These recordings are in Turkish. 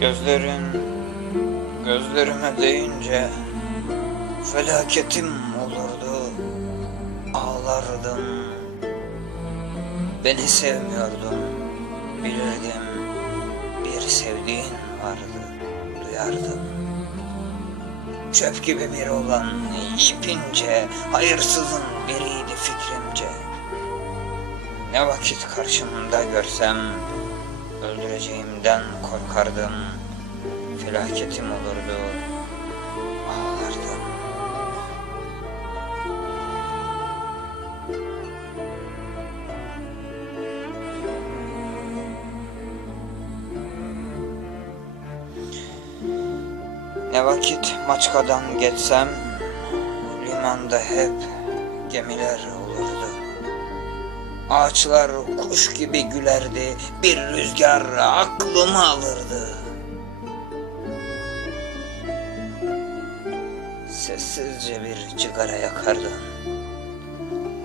Gözlerin gözlerime değince felaketim olurdu. Ağlardım. Beni sevmiyordun. Bilirdim. Bir sevdiğin vardı. Duyardım. Çöp gibi bir olan ipince, hayırsızın biriydi fikrimce. Ne vakit karşımda görsem öldüreceğimden korkardım. Felaketim olurdu. Ağlardım. Ne vakit Maçka'dan geçsem limanda hep gemiler olurdu. Ağaçlar kuş gibi gülerdi, bir rüzgar aklımı alırdı. Sessizce bir cigara yakardın.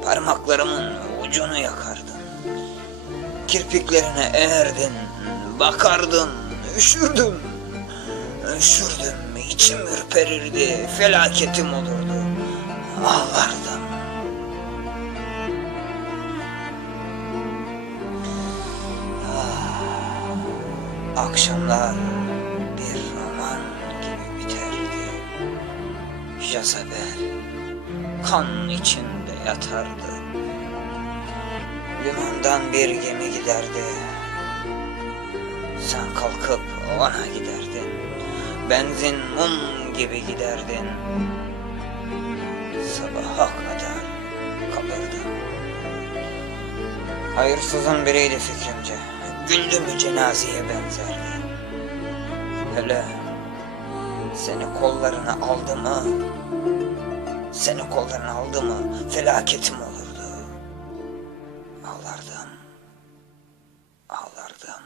Parmaklarımın ucunu yakardın. Kirpiklerine eğerdin, bakardın, üşürdüm. Üşürdüm, içim ürperirdi, felaketim olurdu. Ağlardım. Ah, Akşamlar Jezebel kan içinde yatardı. Limandan bir gemi giderdi. Sen kalkıp ona giderdin. Benzin mum gibi giderdin. Sabaha kadar kalırdın. Hayırsızın biriydi fikrimce. Güldü mü cenazeye benzerdi. Hele seni kollarına aldı mı? Seni kollarına aldı mı? Felaketim olurdu. Ağlardım. Ağlardım.